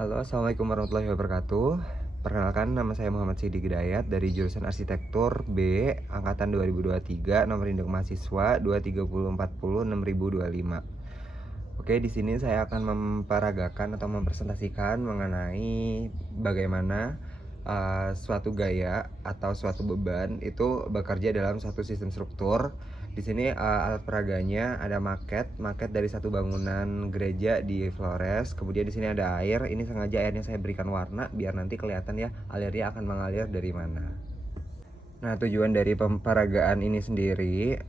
Halo, assalamualaikum warahmatullahi wabarakatuh. Perkenalkan, nama saya Muhammad Sidik Hidayat dari jurusan Arsitektur B, angkatan 2023, nomor induk mahasiswa 230406025. Oke, di sini saya akan memperagakan atau mempresentasikan mengenai bagaimana suatu gaya atau suatu beban itu bekerja dalam suatu sistem struktur. Di sini alat peraganya ada maket dari satu bangunan gereja di Flores. Kemudian di sini ada air. Ini sengaja airnya saya berikan warna biar nanti kelihatan ya alirnya akan mengalir dari mana. Nah, tujuan dari pemperagaan ini sendiri,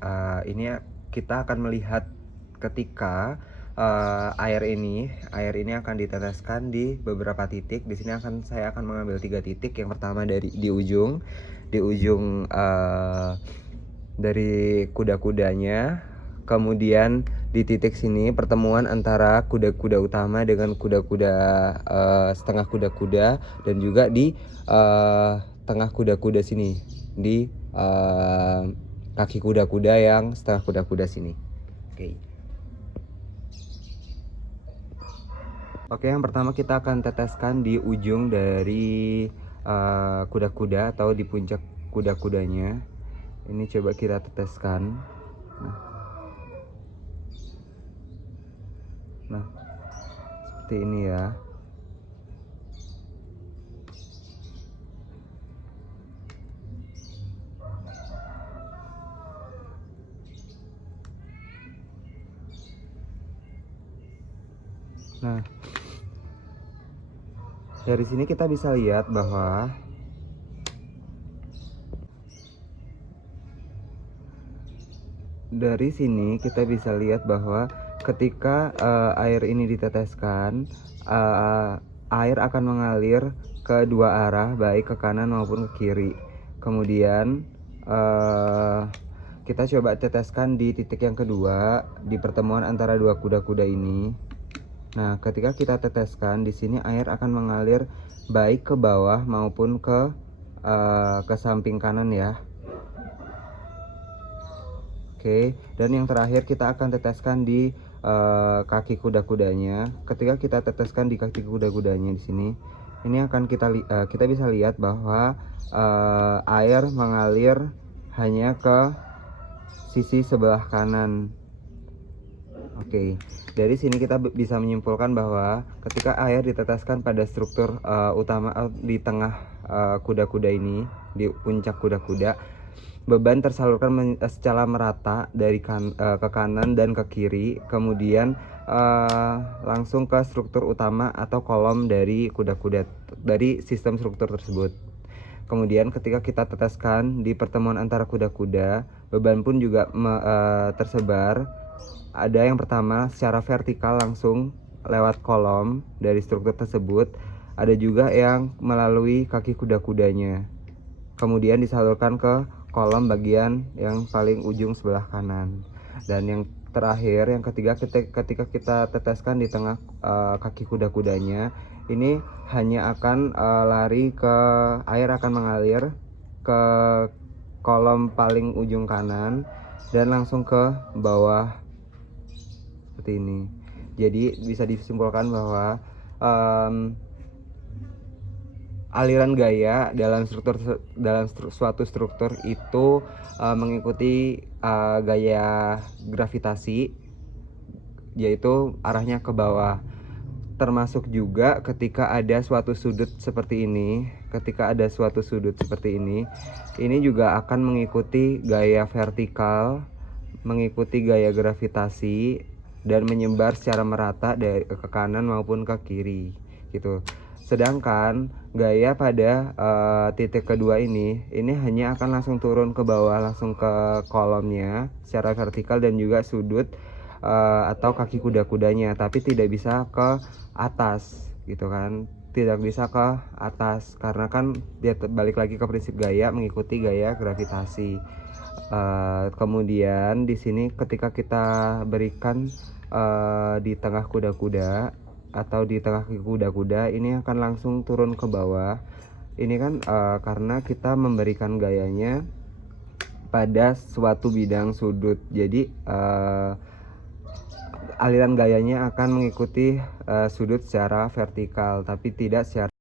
ini kita akan melihat ketika air ini akan diteteskan di beberapa titik. Di sini saya akan mengambil 3 titik. Yang pertama di ujung dari kuda-kudanya, kemudian di titik sini pertemuan antara kuda-kuda utama dengan kuda-kuda setengah kuda-kuda, dan juga di tengah kuda-kuda sini, di kaki kuda-kuda yang setengah kuda-kuda sini. Oke, yang pertama kita akan teteskan di ujung dari kuda-kuda atau di puncak kuda-kudanya. Ini coba kita teteskan. Nah, seperti ini ya. Nah, dari sini kita bisa lihat bahwa ketika air ini diteteskan, air akan mengalir ke dua arah, baik ke kanan maupun ke kiri. Kemudian kita coba teteskan di titik yang kedua, di pertemuan antara dua kuda-kuda ini. Nah, ketika kita teteskan di sini, air akan mengalir baik ke bawah maupun ke samping kanan ya. Oke, dan yang terakhir kita akan teteskan di kaki kuda-kudanya. Ketika kita teteskan di kaki kuda-kudanya di sini, ini akan kita bisa lihat bahwa air mengalir hanya ke sisi sebelah kanan. Oke, dari sini kita bisa menyimpulkan bahwa ketika air diteteskan pada struktur utama di tengah kuda-kuda ini, di puncak kuda-kuda, beban tersalurkan secara merata dari ke kanan dan ke kiri, kemudian langsung ke struktur utama atau kolom dari kuda-kuda, dari sistem struktur tersebut. Kemudian ketika kita teteskan di pertemuan antara kuda-kuda, beban pun juga tersebar. Ada yang pertama secara vertikal langsung lewat kolom dari struktur tersebut. Ada juga yang melalui kaki kuda-kudanya, kemudian disalurkan ke kolom bagian yang paling ujung sebelah kanan. Dan yang terakhir, yang ketiga, ketika kita teteskan di tengah kaki kuda-kudanya, ini hanya akan air akan mengalir ke kolom paling ujung kanan dan langsung ke bawah seperti ini. Jadi bisa disimpulkan bahwa aliran gaya dalam suatu struktur itu mengikuti gaya gravitasi, yaitu arahnya ke bawah. Termasuk juga ketika ada suatu sudut seperti ini. Ini juga akan mengikuti gaya vertikal, mengikuti gaya gravitasi, dan menyebar secara merata dari ke kanan maupun ke kiri gitu. Sedangkan gaya pada titik kedua ini hanya akan langsung turun ke bawah, langsung ke kolomnya secara vertikal, dan juga sudut atau kaki kuda-kudanya, tapi tidak bisa ke atas gitu kan, karena kan dia balik lagi ke prinsip gaya, mengikuti gaya gravitasi. Kemudian di sini ketika kita berikan di tengah kuda-kuda atau di tengah kuda-kuda, ini akan langsung turun ke bawah. Ini kan karena kita memberikan gayanya pada suatu bidang sudut. Jadi aliran gayanya akan mengikuti sudut secara vertikal, tapi tidak secara